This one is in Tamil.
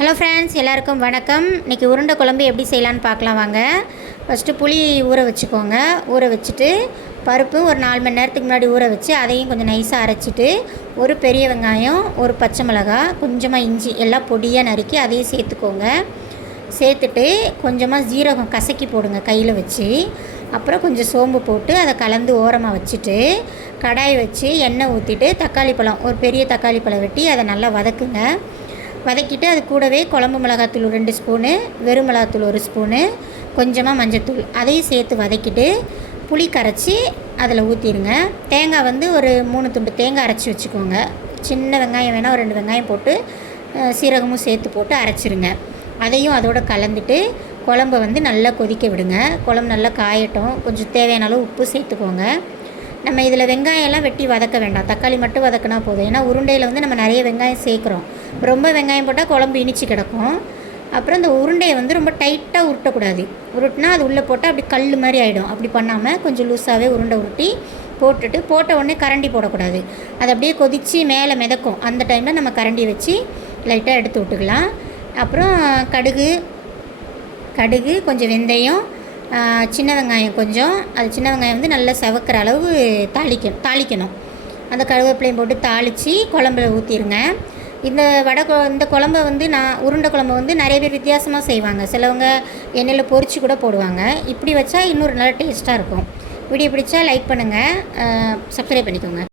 ஹலோ ஃப்ரெண்ட்ஸ், எல்லாருக்கும் வணக்கம். இன்றைக்கி உருண்டை குழம்பு எப்படி செய்யலான்னு பார்க்கலாம் வாங்க. ஃபஸ்ட்டு புளி ஊற வச்சுக்கோங்க. ஊற வச்சுட்டு பருப்பு ஒரு 4 மணி நேரத்துக்கு முன்னாடி ஊற வச்சு அதையும் கொஞ்சம் நைஸாக அரைச்சிட்டு ஒரு பெரிய வெங்காயம், ஒரு பச்சை மிளகாய், கொஞ்சமாக இஞ்சி எல்லாம் பொடியாக நறுக்கி அதையும் சேர்த்துக்கோங்க. சேர்த்துட்டு கொஞ்சமாக ஜீரகம் கசக்கி போடுங்க கையில் வச்சு. அப்புறம் கொஞ்சம் சோம்பு போட்டு அதை கலந்து ஓரமாக வச்சுட்டு கடாய் வச்சு எண்ணெய் ஊற்றிட்டு தக்காளி பழம், ஒரு பெரிய தக்காளி பழம் வெட்டி அதை நல்லா வதக்குங்க. வதக்கிட்டு அது கூடவே குழம்பு மிளகாத்தூள் 2 ஸ்பூனு, வெறும் மிளகாத்தூள் 1 ஸ்பூனு, கொஞ்சமாக மஞ்சத்தூள் அதையும் சேர்த்து வதக்கிட்டு புளி கரைச்சி அதில் ஊற்றிடுங்க. தேங்காய் ஒரு 3 துண்டு தேங்காய் அரைச்சி வச்சுக்கோங்க. சின்ன வெங்காயம் வேணால் ஒரு 2 வெங்காயம் போட்டு சீரகமும் சேர்த்து போட்டு அரைச்சிருங்க. அதையும் அதோடு கலந்துட்டு குழம்பை நல்லா கொதிக்க விடுங்க. குழம்பு நல்லா காயட்டும். கொஞ்சம் தேவையான அளவு உப்பு சேர்த்துக்கோங்க. நம்ம இதில் வெங்காயம்லாம் வெட்டி வதக்க வேண்டாம், தக்காளி மட்டும் வதக்கினா போதும். ஏன்னா உருண்டையில் நம்ம நிறைய வெங்காயம் சேர்க்குறோம். ரொம்ப வெங்காயம் போட்டால் குழம்பு இனிச்சு கிடக்கும். அப்புறம் இந்த உருண்டையை ரொம்ப டைட்டாக உருட்டக்கூடாது. உருட்டினா அது உள்ளே போட்டால் அப்படி கல் மாதிரி ஆகிடும். அப்படி பண்ணாமல் கொஞ்சம் லூஸாகவே உருண்டை உருட்டி போட்டுட்டு போட்ட உடனே கரண்டி போடக்கூடாது. அது அப்படியே கொதித்து மேலே மிதக்கும். அந்த டைமில் நம்ம கரண்டி வச்சு லைட்டாக எடுத்து விட்டுக்கலாம். அப்புறம் கடுகு, கொஞ்சம் வெந்தயம், சின்ன வெங்காயம் கொஞ்சம், அது சின்ன வெங்காயம் நல்லா செவக்கிற அளவு தாளிக்கணும். அந்த கருவேப்பிலையும் போட்டு தாளித்து குழம்புல ஊற்றிடுங்க. இந்த குழம்பை நான் உருண்டை குழம்பு நிறைய பேர் வித்தியாசமாக செய்வாங்க. சிலவங்க எண்ணெயில் பொரிச்சு கூட போடுவாங்க. இப்படி வச்சா இன்னொரு நல்லா டேஸ்ட்டாக இருக்கும். வீடியோ பிடிச்சா லைக் பண்ணுங்கள், சப்ஸ்கிரைப் பண்ணிக்கோங்க.